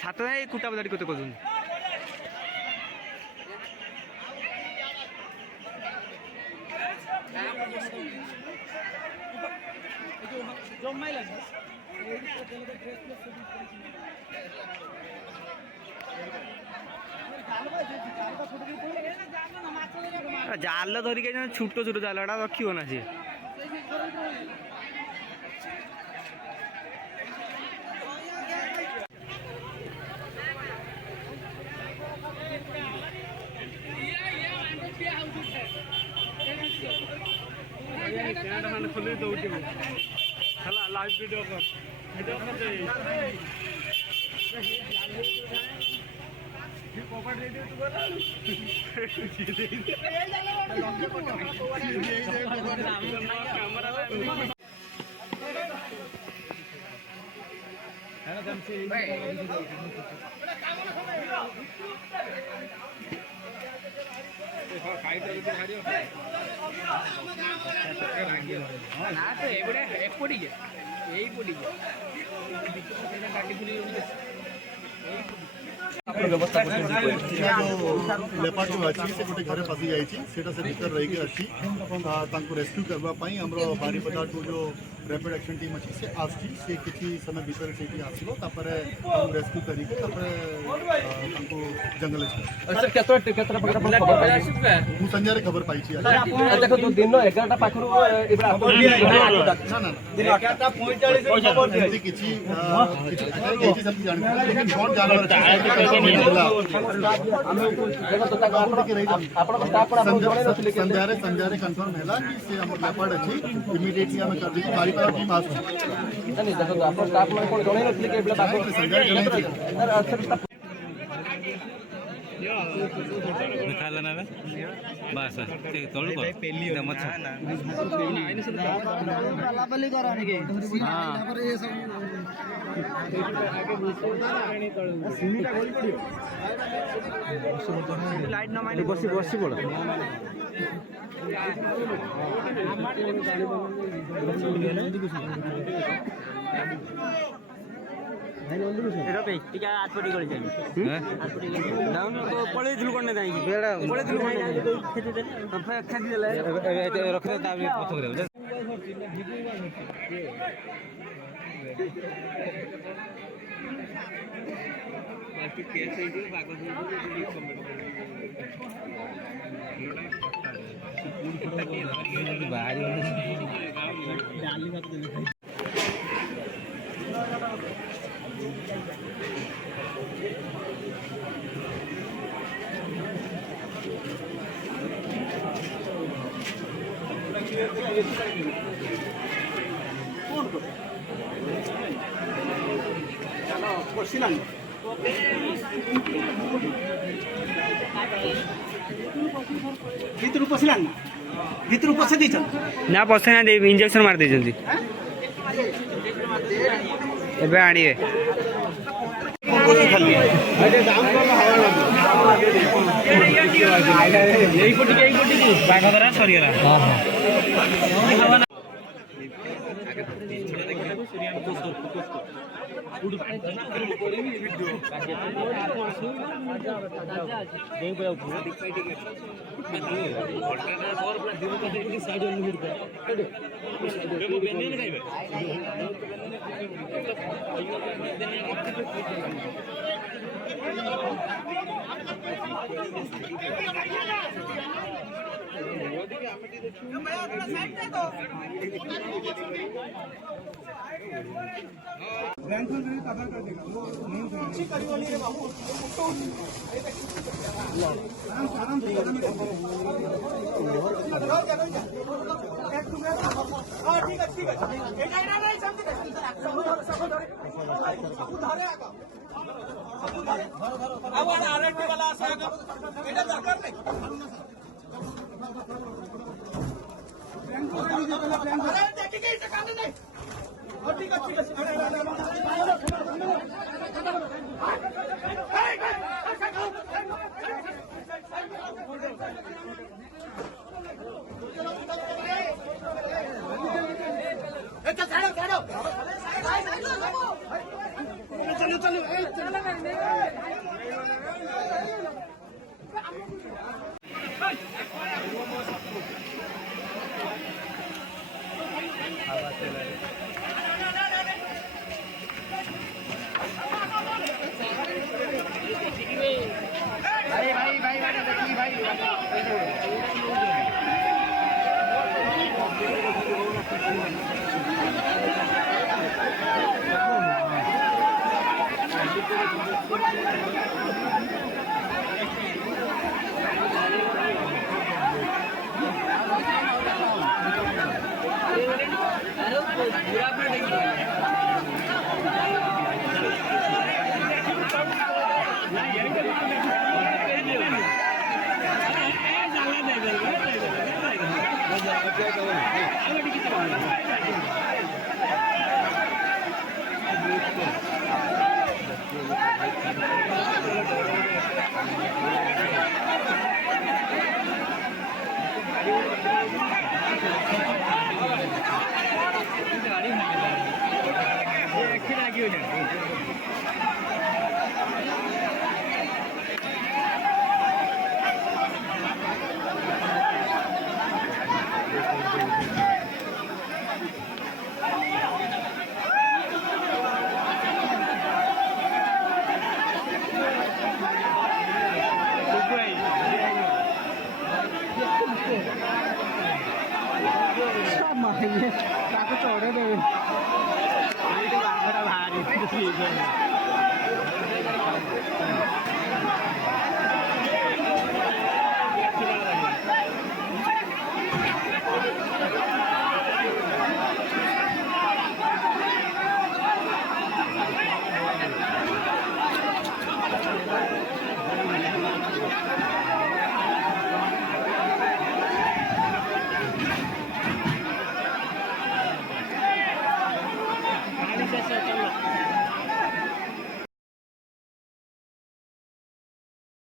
ছাত্র কুটা বাজারি করতে করুন জাল ধরিকি ছোট ছোট জালটা রখিব না সে लाइव वीडियो कर व्यवस्था लेपर्ड जो अच्छी से गोटे घर फसी जाइए से भर रही अच्छी रेस्क्यू करने आमर बारीपदा टू जो रैपिड एक्शन टीम अच्छी से आसी से किसी समय भीतर से आसो रेस्क्यू करके जंगल संजय खबर पाई दिन 11टा पाखर किसी संध्यारे कन्फर्म है कि से हमर लेपर्ड अछि इमीडिएटली हम कर दी बारीपदा टीम आस नहीं देखो आप स्टाफ में कोन जणे नथले के संध्यारे निकाल ना बस ते तोड़ को मत लाबली कराने के हां ये सब लाइट न माइने बसी बसी पड़ भीतर पशे ना पशे ना इंजेक्शन मार दे आनिए सरीगला ঠিক আছে এটা না নাই সামনে সব ধরে আগা আবার আরেকটি वाला আছে আগা এটা দরকার নেই আরে দেখি কি এটা কানে নেই ঠিক আছে चलो चलो ତାକୁ ଚଢ଼େଇ ଦେବି ଭାରି